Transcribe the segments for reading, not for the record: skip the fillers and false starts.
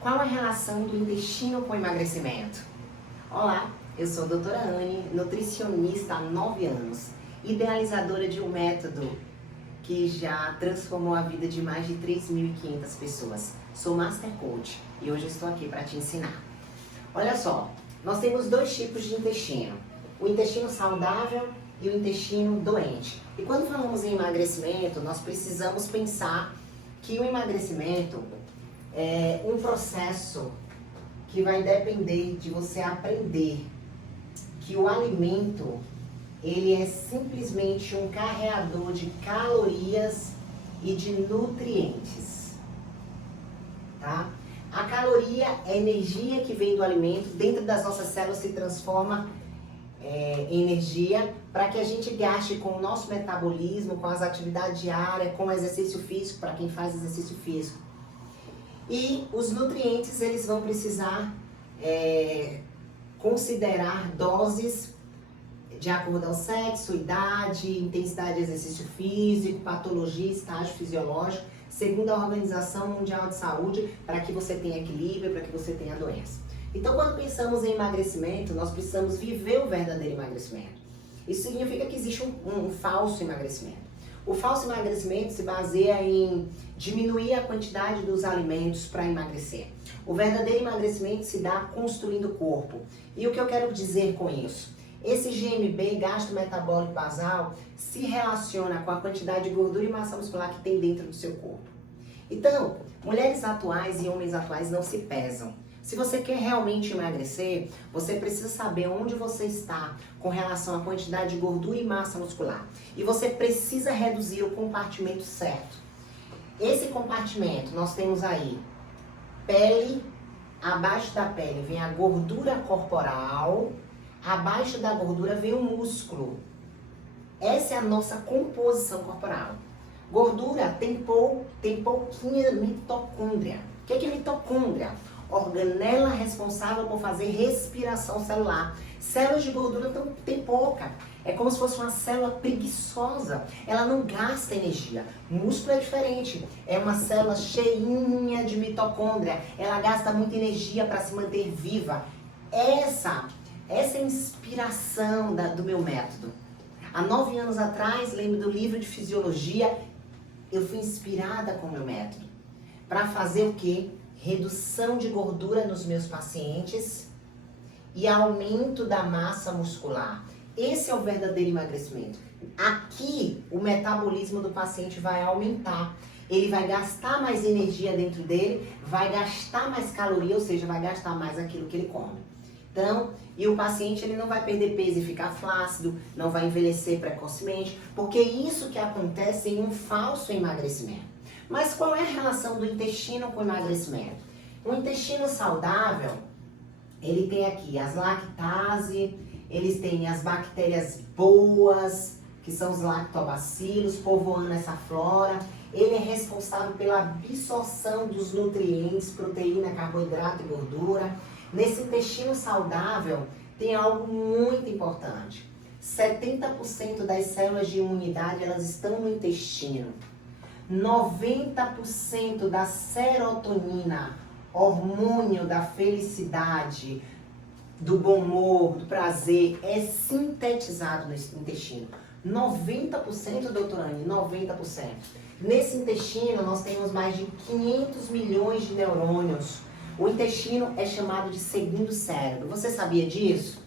Qual a relação do intestino com o emagrecimento? Olá, eu sou a doutora Anne, nutricionista há 9 anos, idealizadora de um método que já transformou a vida de mais de 3.500 pessoas. Sou Master Coach e hoje estou aqui para te ensinar. Olha só, nós temos dois tipos de intestino, o intestino saudável e o intestino doente. E quando falamos em emagrecimento, nós precisamos pensar que o emagrecimento é um processo que vai depender de você aprender que o alimento, ele é simplesmente um carreador de calorias e de nutrientes, tá? A caloria é a energia que vem do alimento, dentro das nossas células se transforma em energia para que a gente gaste com o nosso metabolismo, com as atividades diárias, com o exercício físico, para quem faz exercício físico. E os nutrientes, eles vão precisar considerar doses de acordo ao sexo, idade, intensidade de exercício físico, patologia, estágio fisiológico, segundo a Organização Mundial de Saúde, para que você tenha equilíbrio, para que você tenha doença. Então, quando pensamos em emagrecimento, nós precisamos viver o verdadeiro emagrecimento. Isso significa que existe um falso emagrecimento. O falso emagrecimento se baseia em diminuir a quantidade dos alimentos para emagrecer. O verdadeiro emagrecimento se dá construindo o corpo. E o que eu quero dizer com isso? Esse GMB, gasto metabólico basal, se relaciona com a quantidade de gordura e massa muscular que tem dentro do seu corpo. Então, mulheres atuais e homens atuais não se pesam. Se você quer realmente emagrecer, você precisa saber onde você está com relação à quantidade de gordura e massa muscular. E você precisa reduzir o compartimento certo. Esse compartimento, nós temos aí pele, abaixo da pele vem a gordura corporal, abaixo da gordura vem o músculo. Essa é a nossa composição corporal. Gordura tem pouquinha mitocôndria. O que é mitocôndria? Organela responsável por fazer respiração celular. Células de gordura tem pouca. É como se fosse uma célula preguiçosa. Ela não gasta energia. Músculo é diferente. É uma célula cheinha de mitocôndria. Ela gasta muita energia para se manter viva. Essa é a inspiração do meu método. Há 9 anos atrás, lembro do livro de fisiologia, eu fui inspirada com o meu método. Para fazer o quê? Redução de gordura nos meus pacientes e aumento da massa muscular. Esse é o verdadeiro emagrecimento. Aqui, o metabolismo do paciente vai aumentar. Ele vai gastar mais energia dentro dele, vai gastar mais caloria, ou seja, vai gastar mais aquilo que ele come. Então, e o paciente ele não vai perder peso e ficar flácido, não vai envelhecer precocemente, porque isso que acontece em um falso emagrecimento. Mas qual é a relação do intestino com o emagrecimento? O intestino saudável, ele tem aqui as lactase, eles têm as bactérias boas, que são os lactobacilos, povoando essa flora. Ele é responsável pela absorção dos nutrientes, proteína, carboidrato e gordura. Nesse intestino saudável, tem algo muito importante. 70% das células de imunidade, elas estão no intestino. 90% da serotonina, hormônio da felicidade, do bom humor, do prazer, é sintetizado no intestino. 90%, doutora Anne, 90%. Nesse intestino, nós temos mais de 500 milhões de neurônios. O intestino é chamado de segundo cérebro. Você sabia disso?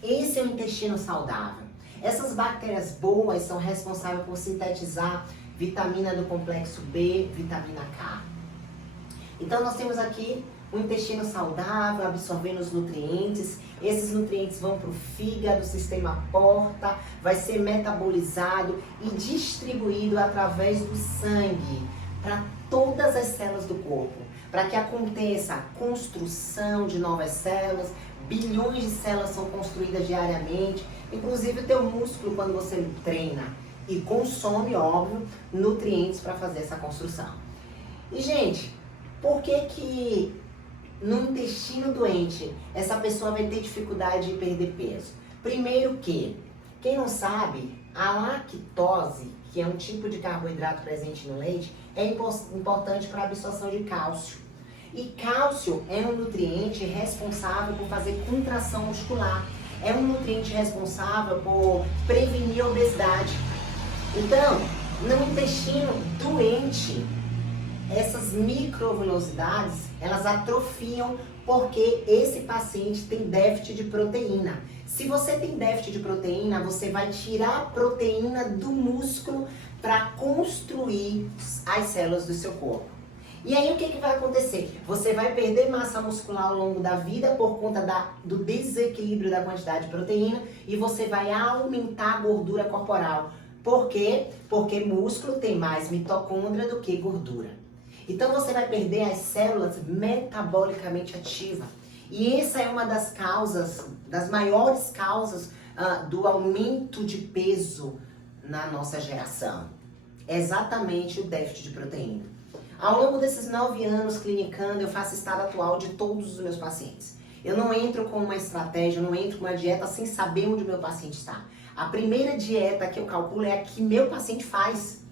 Esse é o intestino saudável. Essas bactérias boas são responsáveis por sintetizar vitamina do complexo B, vitamina K. Então nós temos aqui o intestino saudável, absorvendo os nutrientes. Esses nutrientes vão para o fígado, o sistema porta, vai ser metabolizado e distribuído através do sangue para todas as células do corpo, para que aconteça a construção de novas células. Bilhões de células são construídas diariamente, inclusive o teu músculo quando você treina e consome, óbvio, nutrientes para fazer essa construção. E, gente, por que no intestino doente essa pessoa vai ter dificuldade de perder peso? Primeiro que, quem não sabe, a lactose, que é um tipo de carboidrato presente no leite, é importante para a absorção de cálcio. E cálcio é um nutriente responsável por fazer contração muscular. É um nutriente responsável por prevenir a obesidade. Então, no intestino doente, essas microvelocidades, elas atrofiam porque esse paciente tem déficit de proteína. Se você tem déficit de proteína, você vai tirar a proteína do músculo para construir as células do seu corpo. E aí o que vai acontecer? Você vai perder massa muscular ao longo da vida por conta do desequilíbrio da quantidade de proteína e você vai aumentar a gordura corporal. Por quê? Porque músculo tem mais mitocôndria do que gordura. Então você vai perder as células metabolicamente ativas. E essa é uma das causas, das maiores causas do aumento de peso na nossa geração. Exatamente o déficit de proteína. Ao longo desses 9 anos clinicando, eu faço estado atual de todos os meus pacientes. Eu não entro com uma estratégia, eu não entro com uma dieta sem saber onde o meu paciente está. A primeira dieta que eu calculo é a que meu paciente faz.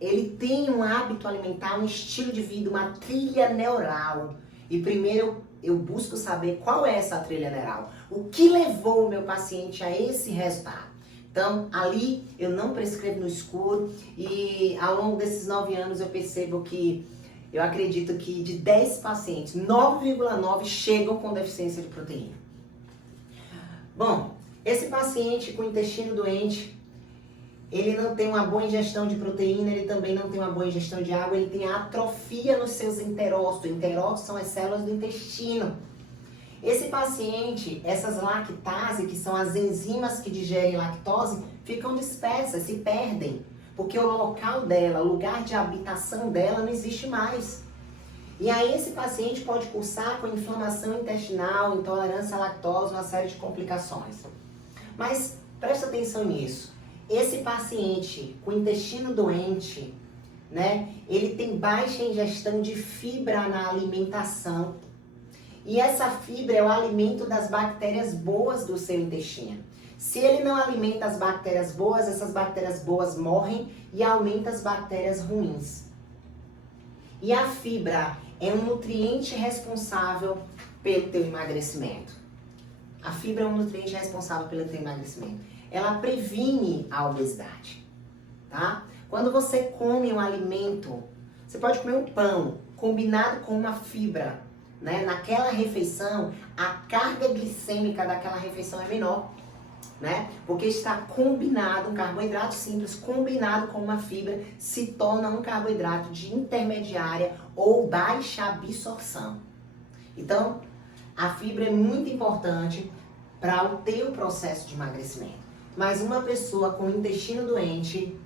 Ele tem um hábito alimentar, um estilo de vida, uma trilha neural. E primeiro eu busco saber qual é essa trilha neural. O que levou o meu paciente a esse resultado? Então, ali eu não prescrevo no escuro e ao longo desses 9 anos eu percebo que, eu acredito que de 10 pacientes, 9,9 chegam com deficiência de proteína. Bom, esse paciente com intestino doente, ele não tem uma boa ingestão de proteína, ele também não tem uma boa ingestão de água, ele tem atrofia nos seus enterócitos. Enterócitos são as células do intestino. Esse paciente, essas lactase, que são as enzimas que digerem lactose, ficam dispersas, se perdem. Porque o local dela, o lugar de habitação dela não existe mais. E aí esse paciente pode cursar com inflamação intestinal, intolerância à lactose, uma série de complicações. Mas presta atenção nisso. Esse paciente com intestino doente, né, ele tem baixa ingestão de fibra na alimentação. E essa fibra é o alimento das bactérias boas do seu intestino. Se ele não alimenta as bactérias boas, essas bactérias boas morrem e aumenta as bactérias ruins. E a fibra é um nutriente responsável pelo teu emagrecimento. A fibra é um nutriente responsável pelo teu emagrecimento. Ela previne a obesidade, tá? Quando você come um alimento, você pode comer um pão combinado com uma fibra, né? Naquela refeição, a carga glicêmica daquela refeição é menor, né? Porque está combinado, um carboidrato simples combinado com uma fibra se torna um carboidrato de intermediária ou baixa absorção. Então, a fibra é muito importante para o teu processo de emagrecimento. Mas uma pessoa com intestino doente,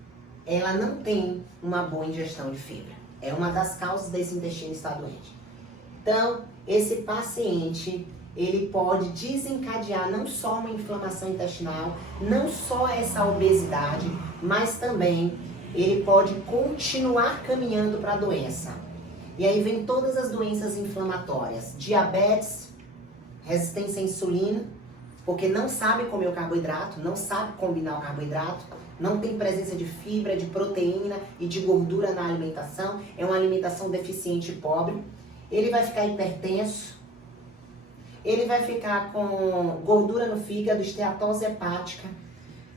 ela não tem uma boa ingestão de fibra. É uma das causas desse intestino estar doente. Então, esse paciente, ele pode desencadear não só uma inflamação intestinal, não só essa obesidade, mas também ele pode continuar caminhando para a doença. E aí vem todas as doenças inflamatórias, diabetes, resistência à insulina, porque não sabe comer o carboidrato, não sabe combinar o carboidrato, não tem presença de fibra, de proteína e de gordura na alimentação, é uma alimentação deficiente e pobre. Ele vai ficar hipertenso, ele vai ficar com gordura no fígado, esteatose hepática,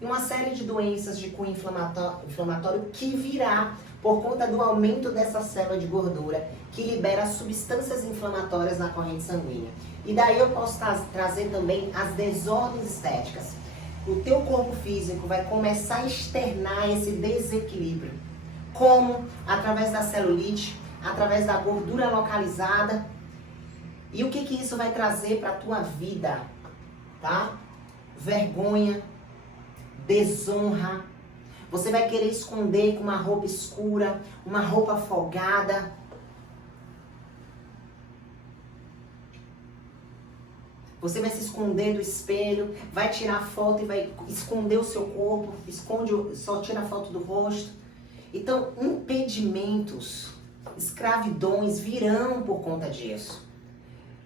e uma série de doenças de cunho inflamatório que virá por conta do aumento dessa célula de gordura que libera substâncias inflamatórias na corrente sanguínea. E daí eu posso trazer também as desordens estéticas. O teu corpo físico vai começar a externar esse desequilíbrio. Como? Através da celulite, através da gordura localizada. E o que isso vai trazer para a tua vida, tá? Vergonha, desonra. Você vai querer esconder com uma roupa escura, uma roupa folgada. Você vai se esconder do espelho, vai tirar foto e vai esconder o seu corpo, só tira a foto do rosto. Então, impedimentos, escravidões virão por conta disso.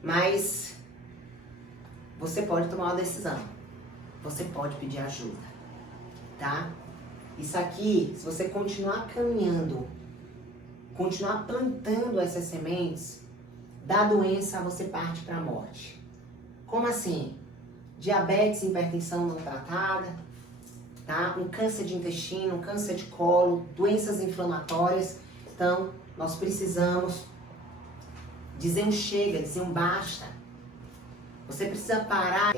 Mas você pode tomar uma decisão. Você pode pedir ajuda, tá? Isso aqui, se você continuar caminhando, continuar plantando essas sementes, da doença você parte para a morte. Como assim? Diabetes, hipertensão não tratada, tá? Um câncer de intestino, um câncer de colo, doenças inflamatórias. Então, nós precisamos dizer um chega, dizer um basta. Você precisa parar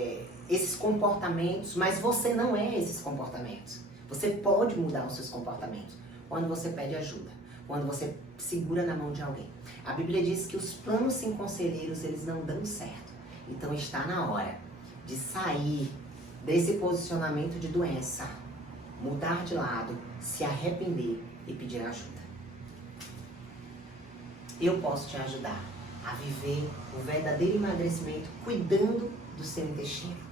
esses comportamentos, mas você não é esses comportamentos. Você pode mudar os seus comportamentos quando você pede ajuda, quando você segura na mão de alguém. A Bíblia diz que os planos sem conselheiros, eles não dão certo. Então está na hora de sair desse posicionamento de doença, mudar de lado, se arrepender e pedir ajuda. Eu posso te ajudar a viver o verdadeiro emagrecimento cuidando do seu intestino.